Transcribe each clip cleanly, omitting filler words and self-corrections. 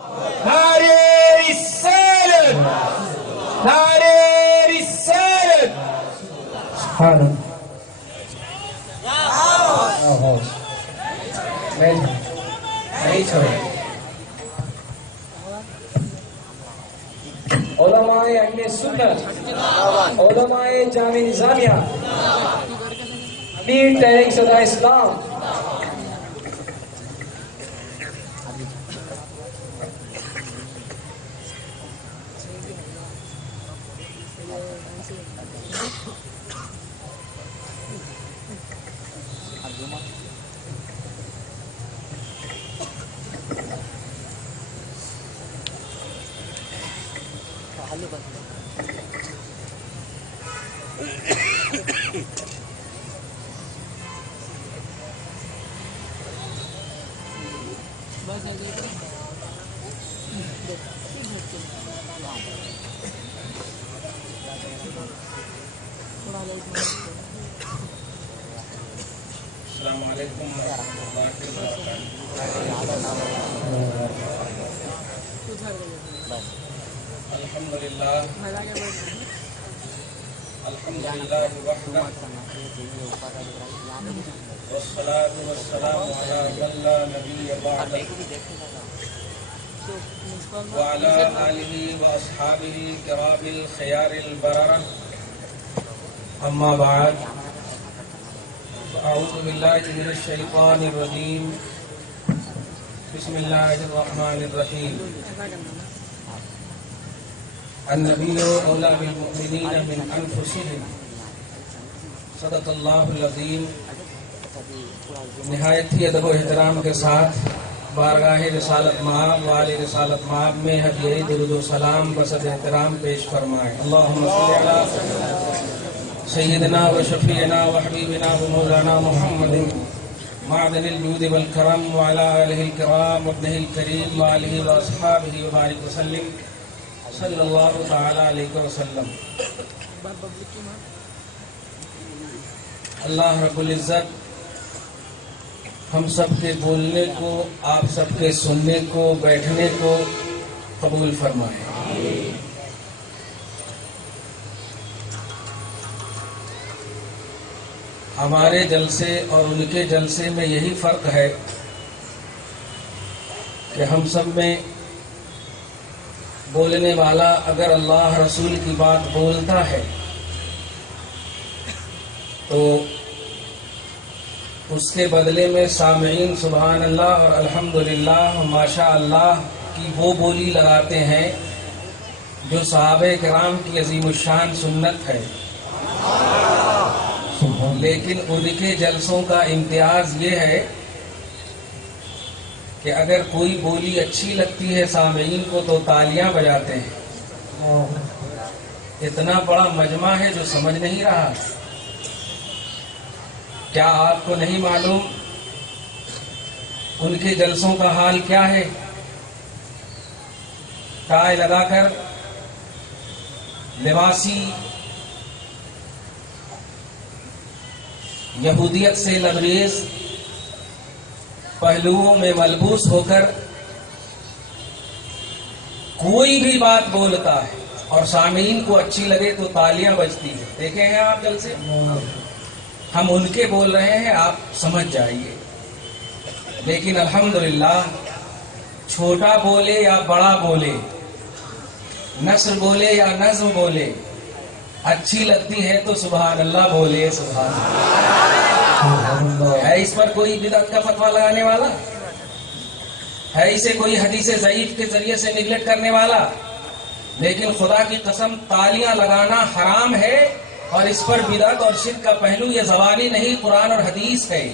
نعرہ رسالت، نعرہ رسالت. سبحان اللہ. نہیں چھوڑے. علماء اہل سنت، علماء جامع نظامیہ، امیر تحریک صدر اسلام، السلام علیکم ورحمۃ اللہ وبرکاتہ. الحمدللہ الحمدللہ وحدہ والصلاة والسلام علی من لا نبی بعدہ وعلی آلہ واصحابہ الکرام الخیار البررہ. اما بعد، اعوذ باللہ من الشیطان الرجیم. بسم اللہ الرحمن الرحیم. النبی اولی بالمؤمنین من انفسہم. صدق اللہ العظیم. نہایت ہی ادب و احترام کے ساتھ بارگاہ رسالت مآب وآل رسالت مآب میں ہدیہ درود و سلام بصد احترام پیش فرمائیں. اللہم صلی علی سیدنا و شفیعنا و حبیبنا و مولانا محمد معدن الجود والکرم وعلی آلہ الکرام وابنہ الکریم وآلہ واصحابہ وبارک وسلم صلی اللہ تعالی علیہ وسلم. اللہ رب العزت ہم سب کے بولنے کو، آپ سب کے سننے کو، بیٹھنے کو قبول فرمائے. ہمارے جلسے اور ان کے جلسے میں یہی فرق ہے کہ ہم سب میں بولنے والا اگر اللہ رسول کی بات بولتا ہے تو اس کے بدلے میں سامعین سبحان اللہ اور الحمدللہ ماشاء اللہ کی وہ بولی لگاتے ہیں جو صحابہ کرام کی عظیم الشان سنت ہے. لیکن ان کے جلسوں کا امتیاز یہ ہے کہ اگر کوئی بولی اچھی لگتی ہے سامعین کو تو تالیاں بجاتے ہیں. اتنا بڑا مجمع ہے جو سمجھ نہیں رہا. کیا آپ کو نہیں معلوم ان کے جلسوں کا حال کیا ہے؟ ٹائی لگا کر لباسی یہودیت سے لبریز پہلوؤں میں ملبوس ہو کر کوئی بھی بات بولتا ہے اور سامعین کو اچھی لگے تو تالیاں بجتی ہیں. دیکھیں ہیں آپ جلسے؟ ہم ان کے بول رہے ہیں، آپ سمجھ جائیے. لیکن الحمدللہ چھوٹا بولے یا بڑا بولے، نثر بولے یا نظم بولے، اچھی لگتی ہے تو سبحان اللہ بولے. سبحان اللہ. ہے اس پر کوئی بدعت کا فتویٰ لگانے والا؟ ہے اسے کوئی حدیث ضعیف کے ذریعے سے نگلیکٹ کرنے والا؟ لیکن خدا کی قسم تالیاں لگانا حرام ہے، اور اس پر بدعت اور شرک کا پہلو یہ زبانی نہیں، قرآن اور حدیث ہے.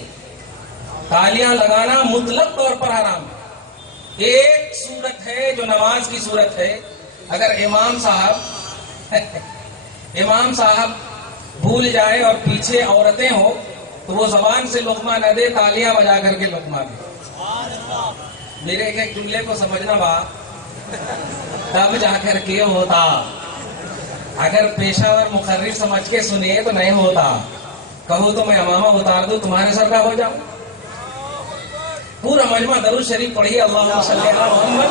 تالیاں لگانا مطلق طور پر حرام ہے. ایک صورت ہے جو نماز کی صورت ہے. اگر امام صاحب بھول جائے اور پیچھے عورتیں ہوں تو وہ زبان سے لقمہ نہ دے، تالیاں بجا کر کے لقمہ دے. میرے ایک جملے کو سمجھنا با تب جا کر کے ہوتا. اگر پیشہ ور مقرر سمجھ کے سنیے تو نہیں ہوتا. کہو تو میں امامہ اتار دوں، تمہارے سر کا ہو جاؤں. پورا مجمع درود شریف پڑھیے، اللہم صلی علی محمد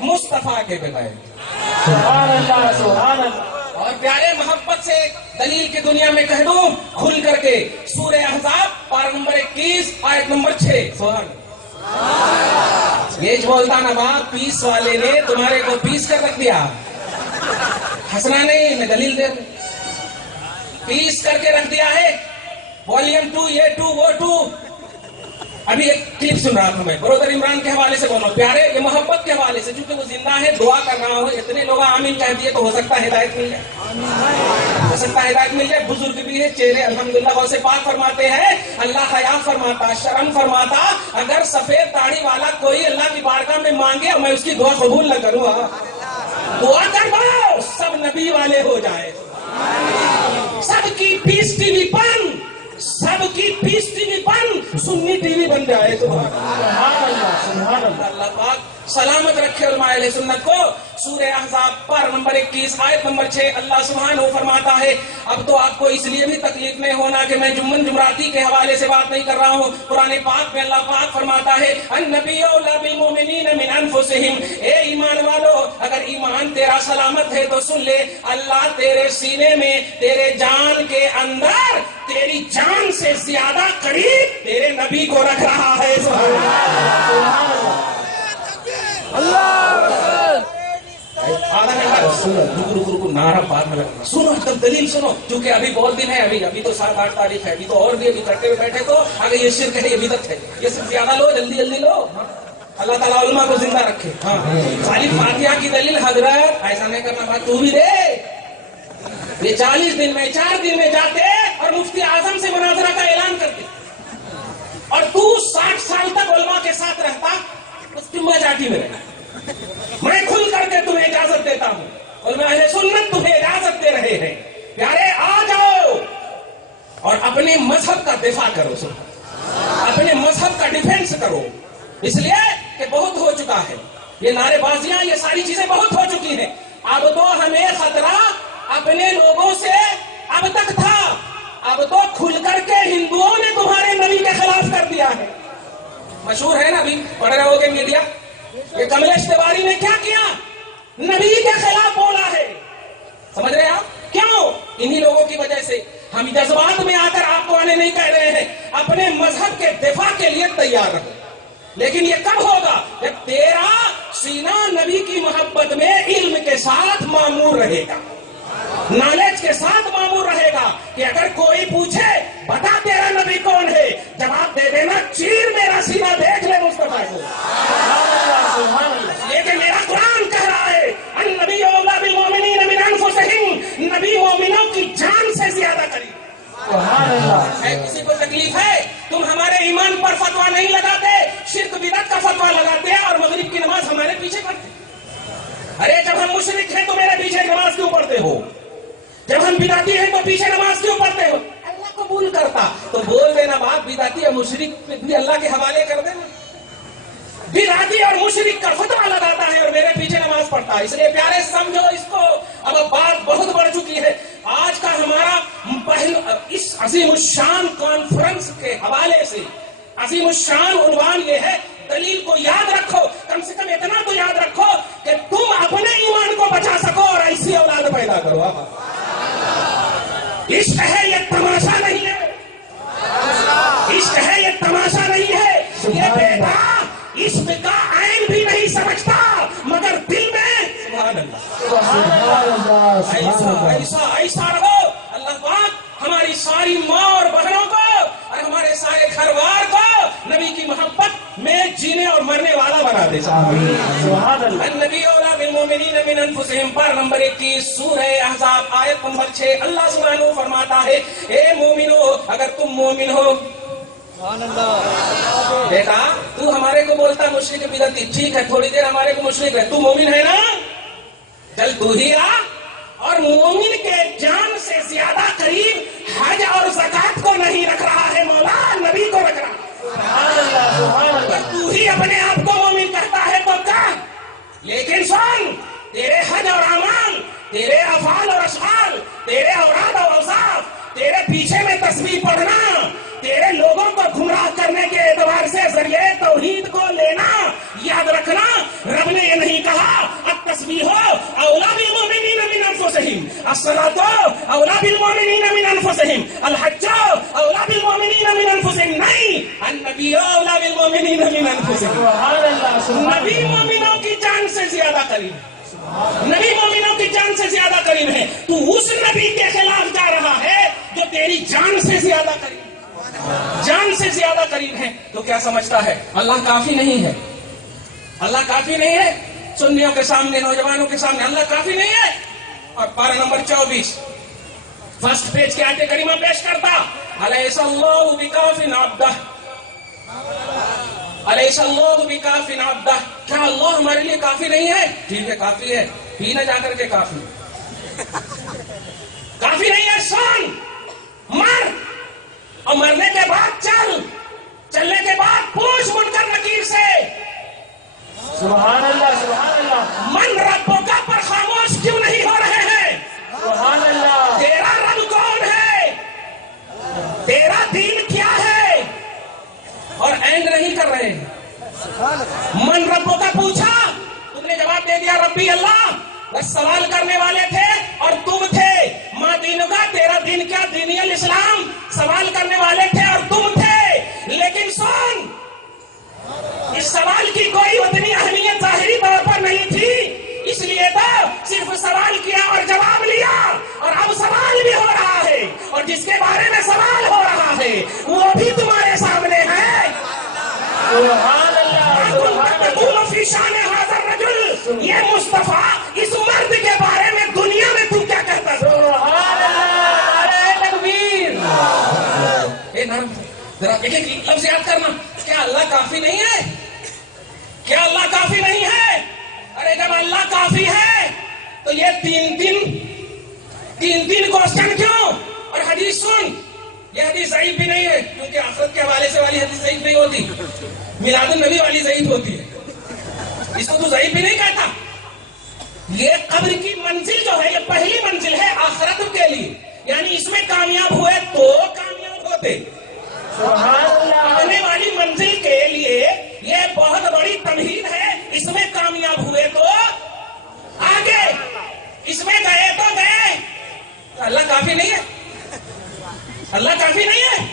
مصطفیٰ کے بغیر. سبحان اللہ سبحان اللہ. اور پیارے محبت سے دلیل کی دنیا میں کہہ دوں کھل کر کے سورہ احزاب پارہ نمبر 21 آیت نمبر 6. سبحان یہ بولتا نواب پیس والے نے تمہارے کو پیس کر رکھ دیا. ہنسنا نہیں, میں دلیل دے دوں. پیس کر کے رکھ دیا ہے. والیم 2 یہ 2 وہ 2. ابھی ایک کلپ سن رہا تھا میں برادر عمران کے حوالے سے بولوں پیارے, یہ محبت کے حوالے سے, چونکہ وہ زندہ ہے دعا کر رہا ہوں. اتنے لوگ آمین کہہ دیے تو ہو سکتا ہے ہدایت مل جائے, ہو سکتا ہے ہدایت مل جائے. بزرگ بھی ہے چہرے الحمدللہ غوث پاک فرماتے ہیں اللہ حیا فرماتا, شرم فرماتا, اگر سفید داڑھی والا کوئی اللہ کی بارگاہ میں مانگے اور میں اس کی دعا قبول نہ کروں, دعا کر دو سب نبی والے ہو جائے. سب کی پیس ٹی وی بند, سب کی پیس ٹی وی بند, سنی ٹی وی بن جائے. سبحان اللہ سبحان اللہ. اللہ پاک سلامت رکھے علماء اہل سنت کو. سورہ احزاب پارہ نمبر 21 آیت نمبر 6 اللہ سبحانہ فرماتا ہے اب تو آپ کو اس لیے بھی تکلیف نہیں ہونا کہ میں جمراتی کے حوالے سے بات نہیں کر رہا ہوں. قرآن پاک میں اللہ پاک فرماتا ہے النبی اولی بالمؤمنین من انفسہم, اے ایمان والو اگر ایمان تیرا سلامت ہے تو سن لے اللہ تیرے سینے میں تیرے جان کے اندر تیری جان سے زیادہ قریب تیرے نبی کو رکھ رہا ہے. سبحان اللہ. آدھا گھنٹہ سنو, نعرہ بعد میں لگنا, سنو تب دلیل سنو, کیونکہ ابھی بہت دن ہے, ابھی تو 7-8 تاریخ ہے, ابھی تو اور بھی ابھی کرتے ہوئے بیٹھے تو آگے یہ شرک ہے, یہ بدعت ہے, یہ سب زیادہ لو, جلدی جلدی لو. اللہ تعالیٰ علماء کو زندہ رکھے. ہاں خالی فاتحہ کی دلیل حضرت ایسا نہیں کرنا, بات تو بھی دے. یہ 40 دن میں 4 دن میں جاتے اور مفتی اعظم سے مناظرہ کا اعلان کرتے, اور تو 60 سال تک علماء کے ساتھ رہتا, اس کی مجاٹی میں رہنا. میں کھل کر کے تمہیں اجازت دیتا ہوں, علماء اہل سنت تمہیں اجازت دے رہے ہیں. پیارے آ جاؤ اور اپنے مذہب کا دفاع کرو, اپنے مذہب کا ڈیفینس کرو, اس لیے کہ بہت ہو چکا ہے. یہ نعرے بازیاں یہ ساری چیزیں بہت ہو چکی ہیں. اب تو ہمیں خطرہ اپنے لوگوں سے اب تک تھا, اب تو کھل کر کے ہندوؤں نے تمہارے نبی کے خلاف کر دیا ہے. مشہور ہے نا, ابھی پڑھ رہے ہوگے میڈیا, یہ کملیش تیواری نے کیا کیا, نبی کے خلاف بولا ہے. سمجھ رہے ہیں آپ کیوں؟ انہی لوگوں کی وجہ سے. ہم جذبات میں آ کر آپ کو آنے نہیں کہہ رہے ہیں, اپنے مذہب کے دفاع کے لیے تیار رہو. لیکن یہ کب ہوگا جب تیرا سینہ نبی کی محبت میں علم کے ساتھ معمور رہے گا, نالج کے ساتھ معمور رہے گا, کہ اگر کوئی پوچھے بتا تیرا نبی کون ہے, جواب دے دینا چیر میرا سینہ دیکھ لے مصطفیٰ کو. لیکن میرا قرآن کہہ رہا ہے النبی اولی بالمؤمنین من انفسہم, نبی مومنوں کی جان سے زیادہ قریب. کسی کو تکلیف ہے تم ہمارے ایمان پر فتویٰ نہیں لگاتے, شرک بدعت کا فتویٰ لگاتے ہیں اور مغرب کی نماز ہمارے پیچھے پڑھتے. ارے جب ہم مشرک ہیں تو میرے پیچھے نماز کیوں پڑھتے ہو, جب ہم بدعتی ہیں تو پیچھے نماز کیوں پڑھتے ہو؟ اللہ قبول کرتا تو بول دینا بات بدعتی اور مشرک بھی اللہ کے حوالے کر دینا. بدعتی اور مشرک کا فتویٰ لگاتا ہے اور میرے پیچھے نماز پڑھتا ہے. اس لیے پیارے سمجھو اس کو, اب بات بہت بڑھ چکی ہے. آج کا ہمارا اس عظیم الشان کانفرنس کے حوالے سے عظیم الشان عنوان یہ ہے, دلیل کو یاد رکھو, کم سے کم اتنا تو یاد رکھو کہ تم اپنے ایمان کو بچا سکو اور ایسی اولاد پیدا کرو. عشق ہے یہ تماشا نہیں ہے, عشق ہے یہ تماشا نہیں ہے. یہ بیٹا عشق کا عین بھی نہیں سمجھتا مگر دل میں ایسا رہو. اللہ پاک ہماری ساری ماں اور بہنوں کو اور ہمارے سارے گھر وار کو نبی کی محبت میں جینے اور مرنے والا بنا دے. النبی اولی بالمؤمنین من انفسہم پارہ نمبر 21 سورہ احزاب آیت نمبر 6 اللہ سبحانہ فرماتا ہے اے مومنو اگر تم مومن ہو. بیٹا تو ہمارے کو بولتا مشرک بدعتی, ٹھیک ہے تھوڑی دیر ہمارے کو مشرک ہے, تو مومن ہے نا, چل تو ہی آ. اور مومن کے جان سے زیادہ قریب حج اور زکات کو نہیں رکھ رہا ہے مولا, نبی کو رکھ رہا ہے. تو ہی اپنے آپ کو مومن کہتا ہے تو کیا, لیکن سن تیرے حج اور اعمال, تیرے افعال اور اشعال, تیرے اوراد اور اوصاف, تیرے پیچھے میں تسبیح پڑھنا, تیرے لوگوں کو گمراہ کرنے کے اعتبار سے ذریعے توحید کو لینا. یاد رکھنا رب نے یہ نہیں کہا التسبیح اولا بالمؤمنین من انفسہم، الصلاۃ اولا بالمؤمنین من انفسہم، الحج اولا بالمؤمنین من انفسہم. نہیں، النبی اولا بالمؤمنین من انفسہم. سبحان اللہ، سبحان نبی اللہ. مومنوں کی جان سے زیادہ قریب ہے، نبی مومنوں کی جان سے زیادہ قریب ہے. تو اس نبی کے خلاف جا رہا ہے جو تیری جان سے زیادہ قریب ہے، جان سے زیادہ قریب ہے. تو کیا سمجھتا ہے اللہ کافی نہیں ہے؟ اللہ کافی نہیں ہے؟ سنیوں کے سامنے، نوجوانوں کے سامنے اللہ کافی نہیں ہے؟ اور پارہ نمبر 24 فرسٹ پیج کے آیت کریمہ پیش کرتا، الیس اللہ بکاف عبدہ، الیس اللہ بکاف عبدہ. کیا اللہ ہمارے لیے کافی نہیں ہے؟ ٹھیک ہے کافی ہے، پی نہ جا کر کے کافی کافی نہیں ہے. سن، مر، اور مرنے کے بعد چل، چلنے کے بعد پوچھ منکر نکیر سے. سبحان اللہ، سبحان اللہ. من ربوں کا پر خاموش کیوں نہیں ہو رہے ہیں؟ سبحان اللہ. تیرا رب کون ہے؟ تیرا دین کیا ہے؟ اور اینڈ نہیں کر رہے ہیں. من ربوں کا پوچھا، تم نے جواب دے دیا ربی اللہ. بس سوال کرنے والے تھے اور تم تھے. ماں دین کا، تیرا دین کیا؟ دینی الاسلام. سوال کرنے والے تھے اور تم تھے. لیکن سن، اس سوال کی کوئی اتنی اہمیت ظاہری طور پر نہیں تھی، اس لیے تو صرف سوال کیا اور جواب لیا. اور اب سوال بھی ہو رہا ہے، اور جس کے بارے میں سوال ہو رہا ہے وہ بھی تمہارے سامنے ہے. سبحان اللہ، سبحان اللہ. فی شان ھذا الرجل، یہ مصطفیٰ اس مرد کے بارے میں دنیا میں تو کیا کہتا ہے؟ سبحان اللہ، نعرہ تکبیر. ذرا ایک لفظ یاد کرنا، کیا اللہ کافی نہیں ہے؟ کیا اللہ کافی نہیں ہے؟ ارے جب اللہ کافی ہے تو یہ تین کوشچن کیوں؟ اور حدیث سن، یہ حدیث ضعیف بھی نہیں ہے، کیونکہ آخرت کے حوالے سے والی حدیث ضعیف نہیں ہوتی، میلاد النبی والی ضعیف ہوتی ہے. اس کو تو ضعیف بھی نہیں کہتا. یہ قبر کی منزل جو ہے، یہ پہلی منزل ہے آخرت کے لیے، یعنی اس میں کامیاب ہوئے تو کامیاب ہوتے. سبحان اللہ. آنے والی منزل کے لیے یہ بہت بڑی تمہید ہے. اس میں کامیاب ہوئے تو آگے، اس میں گئے تو گئے. اللہ کافی نہیں ہے؟ اللہ کافی نہیں ہے؟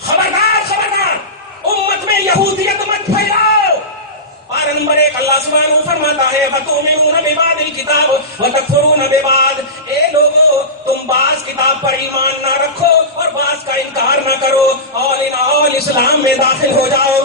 خبردار، خبردار، امت میں یہودیت مت پھیلاؤ. پارہ نمبر 1 اللہ سبحانہ فرماتا ہے وَتُؤْمِنُونَ بِبَعْضِ الْكِتَابِ وَتَكْفُرُونَ بِبَعْضٍ. اے لوگو، تم بعض کتاب پر ایمان نہ رکھو اور بعض کا انکار نہ کرو. آل ان آل اسلام میں داخل ہو جاؤ.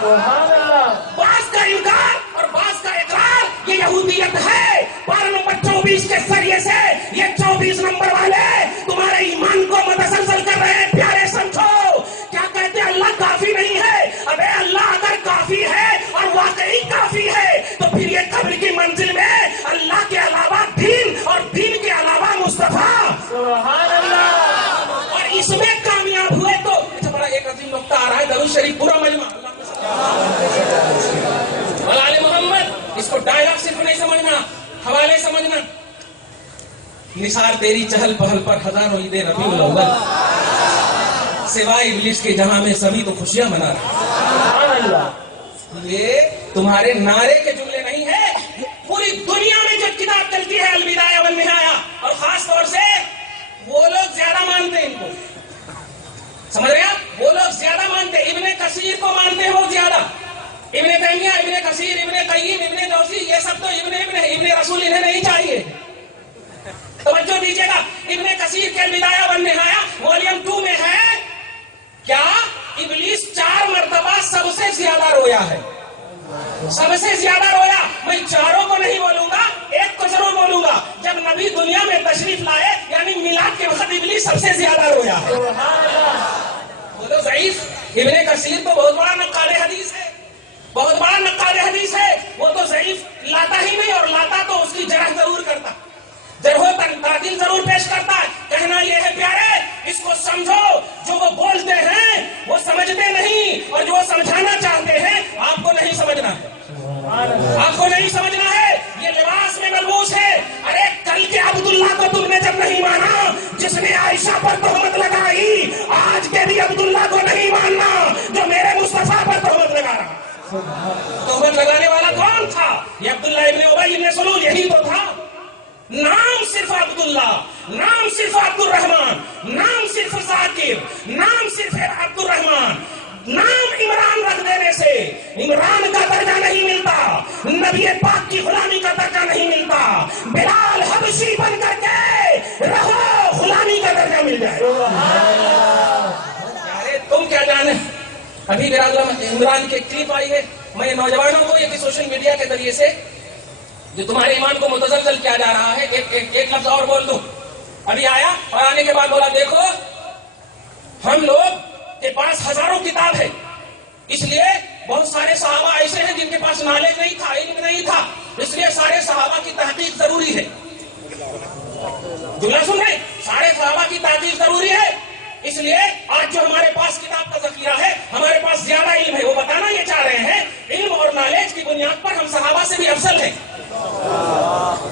سبحان اللہ. بعض کا انکار اور بعض کا اقرار، یہ یہودیت ہے. پارہ نمبر 24 کے ذریعے سے یہ 24 نمبر والے تمہارے ایمان کو متسلسل کر رہے ہیں. پیارے سمجھو، کیا کہتے ہیں اللہ کافی نہیں ہے؟ ابے اللہ اگر کافی ہے اور واقعی کافی ہے تو پھر یہ قبر کی منزل میں اللہ کے علاوہ دین اور دین کے علاوہ مصطفیٰ، سبحان اللہ. اور اس میں کامیاب ہوئے تو اچھا بڑا ایک عظیم نقطہ آ رہا ہے، درود شریف پورا مجمع آل محمد. اس کو ڈائلاگ صرف نہیں سمجھنا، حوالے سمجھنا. نثار تیری چہل پہل پر ہزاروں عید ربیع الاول، سوائے ابلیس کے جہاں میں سبھی تو خوشیاں منا رہے. سبحان اللہ. یہ تمہارے نعرے کے جملے نہیں ہیں. پوری دنیا میں جو کتاب چلتی ہے البدایہ والنہایہ، اور خاص طور سے وہ لوگ زیادہ مانتے ہیں ان کو، سمجھ رہے آپ؟ وہ لوگ زیادہ مانتے ہیں. ابن کثیر کو مانتے ہیں بہت زیادہ. ابن تیمیہ، ابن کثیر، ابن قیم، ابن جوزی، یہ سب تو ابن رسول انہیں نہیں چاہیے. توجہ دیجیے گا، ابن کثیر کے البدایہ والنہایہ والیوم 2 میں ہے کیا ابلیس 4 مرتبہ سب سے زیادہ رویا ہے. سب سے زیادہ رویا. میں چاروں کو نہیں بولوں گا، ایک کو ضرور بولوں گا. جب نبی دنیا میں تشریف لائے یعنی میلاد کے وقت ابلیس سب سے زیادہ رویا ہے. وہ تو ضعیف. ابن کثیر تو بہت بڑا نقاد حدیث ہے، بہت بڑا نقاد حدیث ہے. وہ تو ضعیف لاتا ہی نہیں، اور لاتا تو اس کی جرح ضرور کرتا، جرح و تعدیل ضرور پیش کرتا ہے. کہنا یہ ہے پیارے، اس کو سمجھو. جو وہ بولتے ہیں وہ سمجھتے نہیں، اور جو وہ سمجھانا چاہتے ہیں آپ کو نہیں سمجھنا، آپ کو نہیں ابی بن سلول یہی تو تھا. نام صرف عبداللہ، نام صرف عبد الرحمن، نام صرف ذاکر، نام صرف عبد الرحمن، نام عمران رکھ دینے سے عمران کا درجہ نہیں ملتا، نبی پاک کی غلامی کا درجہ نہیں ملتا. بلال حبشی بن کر کے رہو، غلامی کا درجہ مل جائے. ارے تم کیا جانے. ابھی میرا عمران کی ایک کلپ آئی ہے. میں نوجوانوں کو یہ سوشل میڈیا کے ذریعے سے جو تمہارے ایمان کو متزلزل کیا جا رہا ہے، ایک لفظ اور بول دوں. ابھی آیا اور آنے کے بعد بولا دیکھو ہم لوگ کے پاس ہزاروں کتاب ہے، اس لیے بہت سارے صحابہ ایسے ہیں جن کے پاس نالج نہیں تھا، علم نہیں تھا، اس لیے سارے صحابہ کی تحقیق ضروری ہے. جملہ سن رہے؟ سارے صحابہ کی تحقیق ضروری ہے، اس لیے آج جو ہمارے پاس کتاب کا ذخیرہ ہے، ہمارے پاس زیادہ علم ہے. وہ بتانا یہ چاہ رہے ہیں علم اور نالج کی بنیاد پر ہم صحابہ سے بھی افضل ہیں.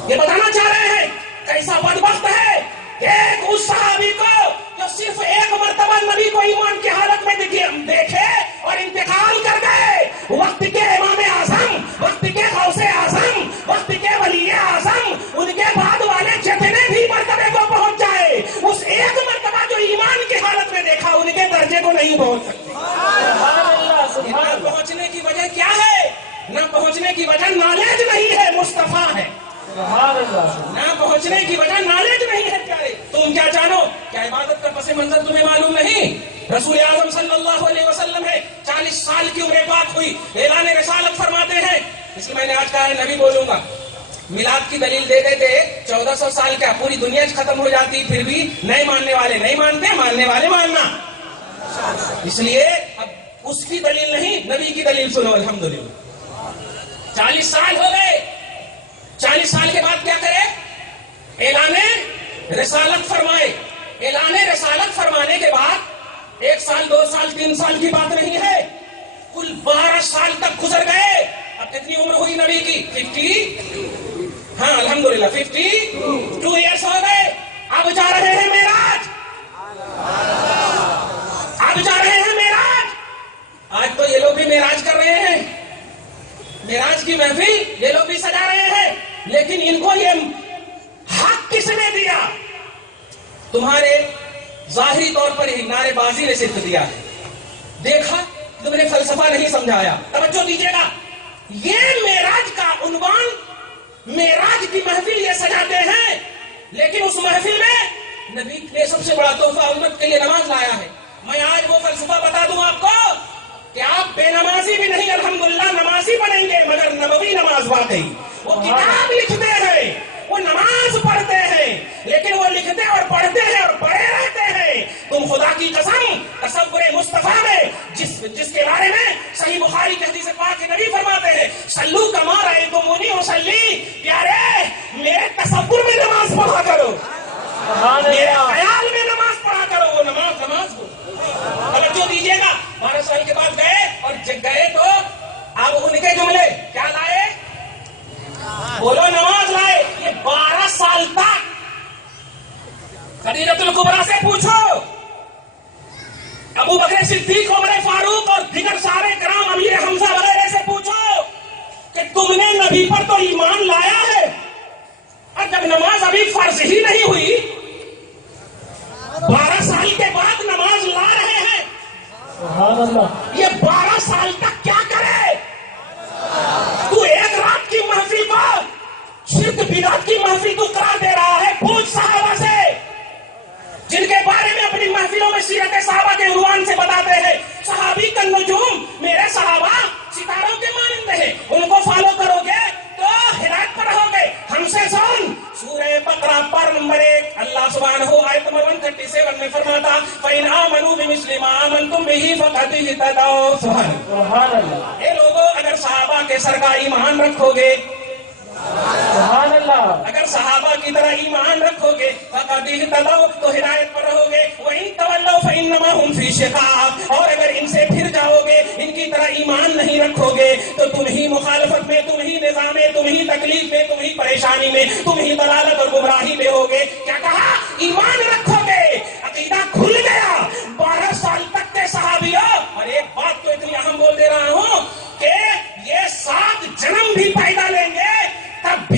یہ بتانا چاہ رہے ہیں کیسا بدبخت ہے ایک اس صحابی کو جو صرف ایک مرتبہ نبی کو ایمان کی حالت میں دیکھے اور انتقال کر گئے. وقت کے امام اعظم، وقت کے غوث اعظم، وقت کے ولی اعظم، ان کے بعد والے جتنے بھی مرتبے کو پہنچ جائے، اس ایک مرتبہ جو ایمان کی حالت میں دیکھا ان کے درجے کو نہیں پہنچ سکتے. نہ پہنچنے کی وجہ کیا ہے؟ نہ پہنچنے کی وجہ نالج نہیں ہے، مصطفیٰ ہے. نہ پہنچنے کی وجہ نالج نہیں ہے. پیارے تم کیا جانو؟ کیا عبادت کا پس منظر تمہیں معلوم نہیں؟ رسول اعظم صلی اللہ علیہ وسلم ہے، 40 سال کی عمر پاک ہوئی، اعلان رسالت فرماتے ہیں. اس لیے میں نے آج کہا ہے نبی بولوں گا. میلاد کی دلیل دے دیتے 1400 سال کا، پوری دنیا ختم ہو جاتی، پھر بھی نئے ماننے والے نہیں مانتے، ماننے والے ماننا. اس لیے اب اس کی دلیل نہیں، نبی کی دلیل سنو. الحمدللہ 40 سال ہو گئے. 40 سال کے بعد کیا کرے؟ اعلان رسالت فرمائے. اعلان رسالت فرمانے کے بعد 1 سال 2 سال 3 سال کی بات نہیں ہے، کل 12 سال تک گزر گئے. اب کتنی عمر ہوئی نبی کی؟ 50. ہاں الحمدللہ 52 ایئرس ہو گئے. اب جا رہے ہیں معراج. اب جا رہے ہیں معراج. آج تو یہ لوگ بھی معراج کر رہے ہیں، معراج کی محفل یہ لوگ بھی سجا رہے ہیں، لیکن ان کو یہ حق کس نے دیا؟ تمہارے ظاہری طور پر ہی نعرے بازی نے صرف دیا ہے. دیکھا تم نے فلسفہ نہیں سمجھایا. توجہ دیجیے گا، یہ معراج کا عنوان، معراج کی محفل یہ سجاتے ہیں، لیکن اس محفل میں نبی نے سب سے بڑا تحفہ امت کے لیے نماز لایا ہے. میں آج وہ فلسفہ بتا دوں آپ کو کہ آپ بے نمازی بھی نہیں الحمدللہ نمازی بنیں گے، مگر نبوی نماز واقعی. وہ کتاب لکھتے ہیں، وہ نماز پڑھتے ہیں، لیکن وہ لکھتے اور پڑھتے ہیں اور پڑھے رہتے ہیں. تم خدا کی قسم تصور مصطفیٰ میں جس کے بارے میں صحیح بخاری کی حدیث پاک کے نبی فرماتے ہیں صلو کما رأیتمونی اصلی، پیارے میرے تصور میں نماز پڑھا کرو، میرے خیال میں نماز پڑھا کرو. وہ نماز کو توجہ دیجیے گا. 12 سال کے بعد گئے اور گئے تو اب ان کے جملے کیا لائے؟ بولو نماز لائے. یہ 12 سال تک خدیجہ الکبریٰ سے پوچھو، ابو بکر صدیق، عمر فاروق اور دیگر صحابہ کرام، امیر حمزہ وغیرہ سے پوچھو کہ تم نے نبی پر تو ایمان لایا ہے، اور جب نماز ابھی فرض ہی نہیں ہوئی 12 سال کے بعد نماز لا رہے ہیں، یہ 12 سال تک کیا کرے؟ تو ایک رات کی محفل کو شرک بدعت کی محفل تو قرار دے رہا ہے. پوچھ صحابہ سے جن کے بارے میں اپنی محفلوں میں سیرت صحابہ کے عنوان سے بتاتے ہیں صحابی کا نجوم، میرے صحابہ ستاروں کے مانند ہیں، ان کو فالو کرو گے تو ہدایت پر رہو گے. ہم سے سن سورہ بقرہ پر نمبر 1 اللہ سبحانہ آیت نمبر 137 میں فرماتا فَإِنْ آمَنُوا بِمِثْلِ مَا آمَنْتُمْ بِهِ فَقَدِ اهْتَدَوْا. سبحان اللہ. اے لوگوں اگر صحابہ کے سر کا ایمان رکھو گے، سبحان اللہ، اگر صحابہ کی طرح ایمان رکھو گے فَقَدِ اهْتَدَوْا تو ہدایت پر رہو گے. وَإِنْ تَوَلَّوْا فَإِنَّمَا هُمْ فِي شِقَاقٍ، اور اگر ان سے پھر جاؤ گے، ان کی طرح ایمان نہیں رکھو گے تو تم ہی مخالفت میں، تم ہی نظام میں، تم ہی تکلیف میں، تم ہی پریشانی میں، تم ہی ضلالت اور گمراہی میں ہوگے. کیا کہا؟ ایمان رکھو گے. عقیدہ کھل گیا. 12 سال تک کے صحابیوں، اور ایک بات تو اتنی اہم بول دے رہا ہوں کہ یہ 7 جنم بھی پیدا لیں گے تب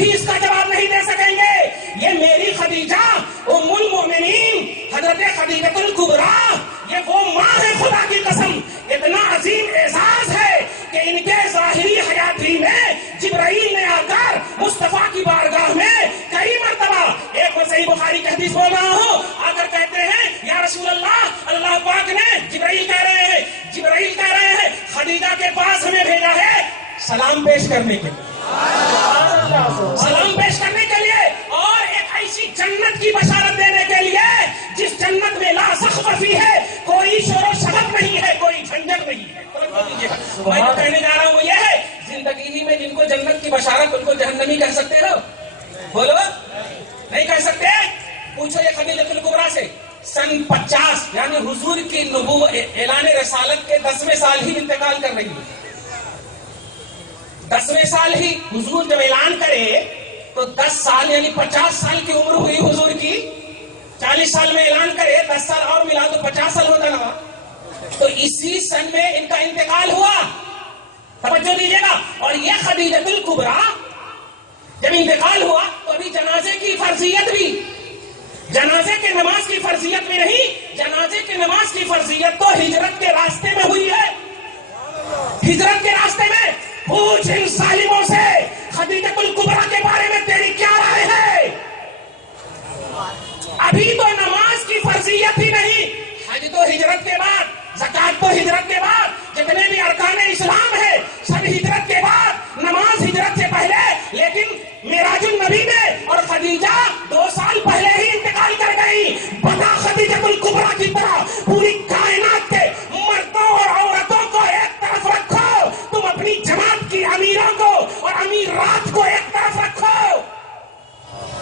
حدیث بول رہا ہوں، آ کر کہتے ہیں یا رسول اللہ، اللہ پاک نے جبرائیل کہہ رہے ہیں خدیجہ کے پاس ہمیں بھیجا ہے سلام پیش کرنے کے لیے، سلام پیش کرنے کے لیے، اور ایک ایسی جنت کی بشارت دینے کے لیے جس جنت میں لا سخف فی ہے، کوئی شور و شغب نہیں ہے، کوئی جھنجھٹ نہیں ہے۔ میں جو کہنے جا رہا ہوں وہ یہ ہے، زندگی ہی میں جن کو جنت کی بشارت ان کو جہنمی کہہ سکتے ہو؟ بولو، نہیں کہہ سکتے؟ پوچھو یہ خدیجہ الکبریٰ سے، سن 50 یعنی حضور کی اعلان رسالت کے 10ویں سال ہی انتقال کر رہی ہے، 10ویں سال ہی حضور جب اعلان کرے تو 10 سال یعنی 50 سال کی عمر ہوئی حضور کی، 40 سال میں اعلان کرے 10 سال اور ملا تو 50 سال ہوتا نا، تو اسی سن میں ان کا انتقال ہوا، توجہ دیجیے گا۔ اور یہ خدیجہ الکبریٰ جب انتقال ہوا تو ابھی جنازے کی فرضیت بھی، جنازے کے نماز کی فرضیت میں نہیں، جنازے کے نماز کی فرضیت تو ہجرت کے راستے میں ہوئی ہے، ہجرت کے راستے میں۔ پوچھ ان ظالموں سے خدیجہ الکبریٰ کے بارے میں تیری کیا رائے ہے؟ ابھی تو نماز کی فرضیت ہی نہیں، حج تو ہجرت کے بعد، زکات تو ہجرت کے بعد، جتنے بھی ارکان اسلام ہے سب ہجرت کے بعد، نماز ہجرت سے پہلے، لیکن معراج النبی میں اور خدیجہ 2 سال پہلے ہی انتقال کر گئی۔ بتا خدیجہ الکبریٰ کی طرح پوری کائنات کے مردوں اور عورتوں کو ایک طرف رکھو، تم اپنی جماعت کی امیروں کو اور امیرات کو ایک طرف رکھو،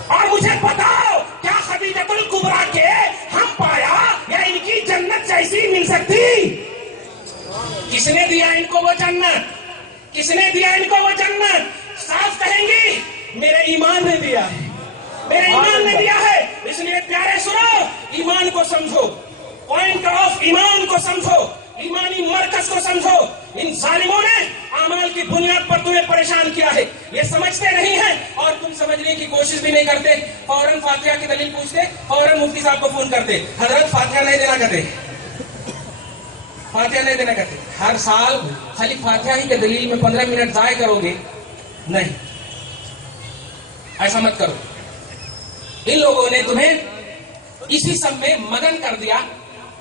اور مجھے بتاؤ کیا خدیجہ الکبریٰ کے ہم پایا یا ان کی جنت جیسی مل سکتی؟ کس نے دیا ان کو وہ جنت؟ کس نے دیا ان کو وہ جنت؟ صاف کہیں گی میرے ایمان نے دیا ہے، میرے ایمان نے دیا ہے۔ اس لیے پیارے سنو، ایمان کو سمجھو، پوائنٹ آف ایمان کو سمجھو، ایمانی مرکز کو سمجھو۔ ان ظالموں نے اعمال کی بنیاد پر تمہیں پریشان کیا ہے، یہ سمجھتے نہیں ہیں اور تم سمجھنے کی کوشش بھی نہیں کرتے۔ فوراً فاتحہ کی دلیل پوچھتے، فوراً مفتی صاحب کو فون کرتے، حضرت فاتحہ نہیں دینا کہتے، فاتحہ نہیں دینا کہتے۔ ہر سال خالی فاتحہ ہی کے دلیل میں 15 منٹ ضائع کرو گے؟ نہیں، ایسا مت کرو۔ ان لوگوں نے تمہیں اسی سب میں مگن کر دیا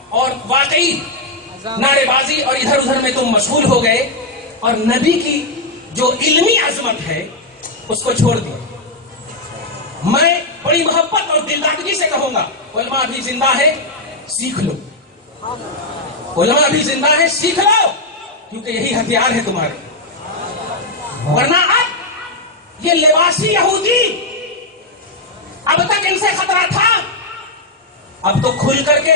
اور واقعی نعرے بازی اور ادھر ادھر میں تم مشغول ہو گئے اور نبی کی جو علمی عظمت ہے اس کو چھوڑ دیا۔ میں بڑی محبت اور دلدادگی سے کہوں گا، علماء بھی زندہ ہے، سیکھ لو، علماء بھی زندہ ہے، سیکھ لو، کیونکہ یہی ہتھیار ہے تمہارے۔ ورنہ اب یہ لباسی یہودی، اب تک ان سے خطرہ تھا، اب تو کھل کر کے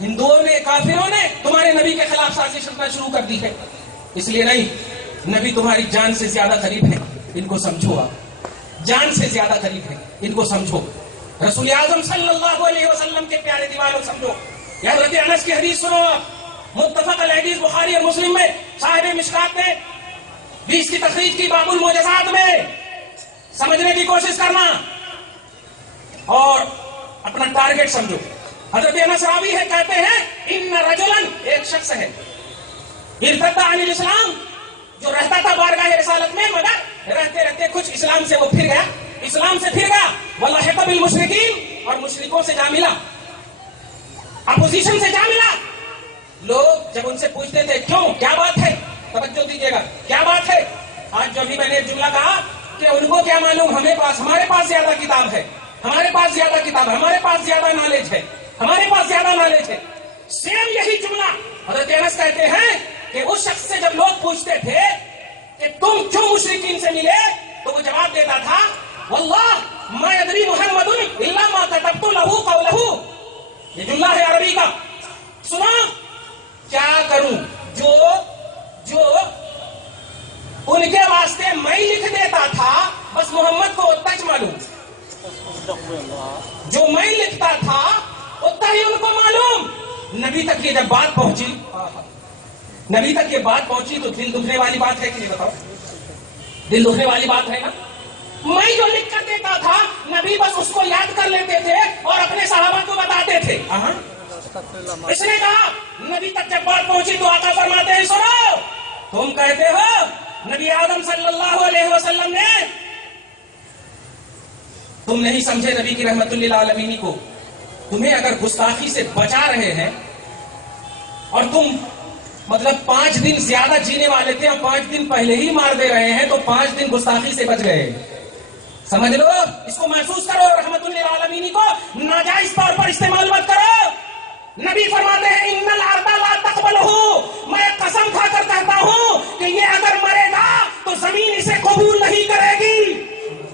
ہندوؤں نے، کافروں نے تمہارے نبی کے خلاف سازش کرنا شروع کر دی ہے۔ اس لیے نہیں، نبی تمہاری جان سے زیادہ قریب ہے، ان کو سمجھو، آپ جان سے زیادہ قریب ہے، ان کو سمجھو۔ رسول اعظم صلی اللہ علیہ وسلم کے پیارے دیوانوں سمجھو۔ یا حضرت انس کی حدیث سنو، متفق الحدیث بخاری اور مسلم میں، صاحب مشکات نے 20 کی تخریج کی، باب المعجزات میں، سمجھنے کی کوشش کرنا اور اپنا ٹارگٹ سمجھو۔ حضرت انس راوی ہے، کہتے ہیں ان رجلا، ایک شخص ہے، ارتد عن الاسلام، جو رہتا تھا بارگاہ رسالت میں، مگر رہتے رہتے کچھ اسلام سے وہ پھر گیا، اسلام سے پھر گیا، ولحق بالمشرکین، اور مشرکوں سے جا ملا، اپوزیشن سے جا ملا۔ لوگ جب ان سے پوچھتے تھے کیوں، کیا بات ہے، توجہ دیجیے گا، کیا بات ہے؟ آج جو بھی میں نے ایک جملہ کہا کہ ان کو کیا معلوم، ہمارے پاس زیادہ کتاب ہے، ہمارے پاس زیادہ کتاب ہے، ہمارے پاس زیادہ نالج ہے، ہمارے پاس زیادہ نالج ہے۔ سیم یہی جملہ حضرت انس کہتے ہیں کہ اس شخص سے جب لوگ پوچھتے تھے کہ تم کیوں مشرکین سے ملے، تو وہ جواب دیتا تھا واللہ ما یدری محمد الا ما كتبت له قوله۔ یہ جملہ ہے عربی کا، سنا کیا کروں، جو ان کے واسطے میں لکھ دیتا تھا، بس محمد کو اتنا ہی معلوم، جو میں لکھتا تھا اتنا ہی ان کو معلوم۔ نبی تک یہ جب بات پہنچی، نبی تک یہ بات پہنچی تو دل دکھنے والی بات ہے کہ نہیں، بتاؤ، دل دکھنے والی بات ہے نا۔ میں جو لکھ کر دیتا تھا، نبی بس اس کو یاد کر لیتے تھے اور اپنے صحابہ کو بتاتے تھے۔ اس نے کہا نبی تک جب بات پہنچی تو آقا فرماتے ہیں سنو، تم کہتے ہو نبی آدم صلی اللہ علیہ وسلم نے تم نہیں سمجھے نبی کی رحمت للعالمین کو. تمہیں اگر گستاخی سے بچا رہے ہیں اور تم مطلب 5 دن زیادہ جینے والے تھے اور 5 دن پہلے ہی مار دے رہے ہیں تو 5 دن گستاخی سے بچ گئے. سمجھ لو, اس کو محسوس کرو. رحمت للعالمین کو ناجائز طور پر استعمال مت کرو. نبی فرماتے ہیں ان الارض لا تقبلہ, میں قسم کھا کر کہتا ہوں کہ یہ اگر مرے گا تو زمین اسے قبول نہیں کرے گی.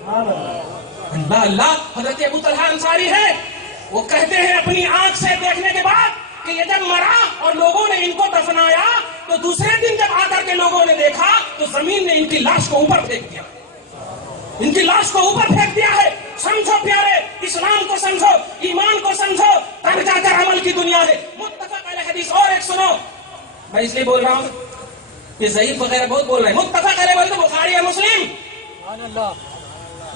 اللہ اللہ. حضرت ابو طلحہ انصاری ہے, وہ کہتے ہیں اپنی آنکھ سے دیکھنے کے بعد کہ یہ جب مرا اور لوگوں نے ان کو دفنایا تو دوسرے دن جب آ کر کے لوگوں نے دیکھا تو زمین نے ان کی لاش کو اوپر پھینک دیا. ان کی لاش کو اوپر پھینک دیا ہے. سمجھو پیارے, اسلام کو سمجھو, ایمان کو سمجھو, تب جا کر عمل کی دنیا ہے. متفق علیہ حدیث. اور ایک سنو, میں اس لیے بول رہا ہوں, یہ ضعیف وغیرہ بہت بول رہے ہیں. متفق علیہ بولتے بخاری ہے مسلم.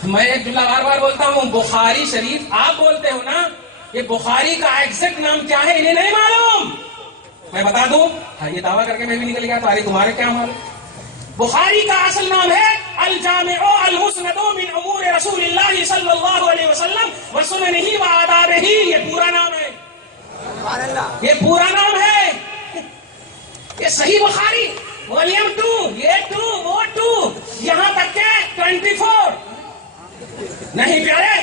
میں ایک جملہ بار بار بولتا ہوں, بخاری شریف آپ بولتے ہو نا, یہ بخاری کا ایگزیکٹ نام کیا ہے انہیں نہیں معلوم. میں بتا دوں, ہاں یہ دعویٰ کر کے میں بھی نکل گیا, تمہارے کیا معلوم. بخاری کا اصل نام ہے الجامع المسند من امور رسول اللہ صلی اللہ علیہ وسلم وسننہ وآدابہ. یہ پورا نام ہے, یہ پورا نام ہے. یہ صحیح بخاری والیوم 2, یہ 2 وہ 2, یہاں تک کہ 24. نہیں پیارے,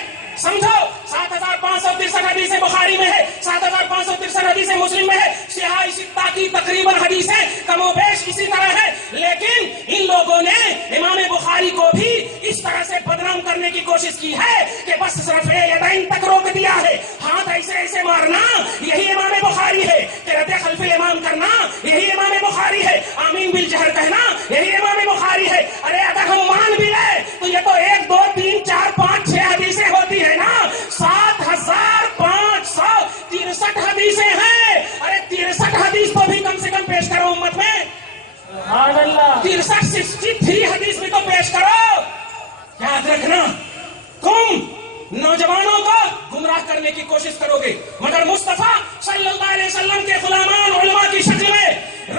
سمجھو 7563 حدیث بخاری میں ہے, 7563 حدیث مسلم میں ہے. صحاح ستہ کی تقریباً حدیثیں کم و بیش اسی طرح ہے. لیکن ان لوگوں نے امام بخاری کو بھی اس طرح سے بدنام کرنے کی کوشش کی ہے کہ بس رفع یدین تک روک دیا ہے. ہاتھ ایسے ایسے مارنا یہی امام بخاری ہے. قرأت خلف الامام کرنا یہی امام بخاری ہے. آمین بالجہر کہنا یہی امام بخاری ہے. ارے اگر ہم مان بھی لیں تو یہ تو 1 2 3 4 5 6 حدیثیں ہوتی ہے نا, 7563 حدیثیں ہیں. ارے 63 حدیث تو بھی کم سے کم پیش کرو امت میں. سبحان اللہ. 63 حدیث بھی تو پیش کرو. یاد رکھنا, تم نوجوانوں کو گمراہ کرنے کی کوشش کرو گے, مگر مصطفیٰ صلی اللہ علیہ وسلم کے غلامان علماء کی شکل میں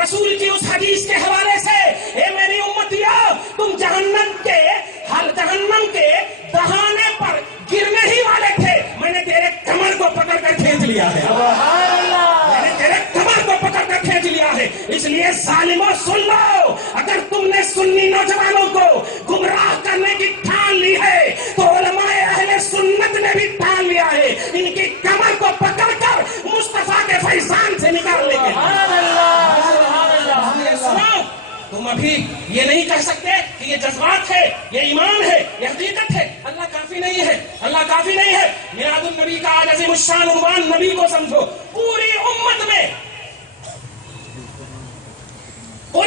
رسول کی اس حدیث کے حوالے سے, اے میری امتیوں, تم جہنم کے دہانے پر گرنے ہی والے تھے, میں نے تیرے کمر کو پکڑ کر کھینچ لیا ہے. سبحان اللہ. میں نے تیرے کمر کو پکڑ کر کھینچ لیا ہے. اس لیے ظالموں سن لو, اگر تم نے سنی نوجوانوں کو گمراہ کرنے کی ٹھان لی ہے تو علماء اہل سنت نے بھی ٹھان لیا ہے ان کی کمر کو پکڑ کر مصطفیٰ کے فیضان سے نکال لیں گے. سبحان اللہ. سبحان اللہ. سنو, تم ابھی یہ نہیں کہہ سکتے کہ یہ جذبات ہے, یہ ایمان ہے, یہ حقیقت ہے. اللہ کافی نہیں ہے, اللہ کافی نہیں ہے. میلاد النبی کا آج عظیم الشان عنوان نبی کو سمجھو. پوری امت میں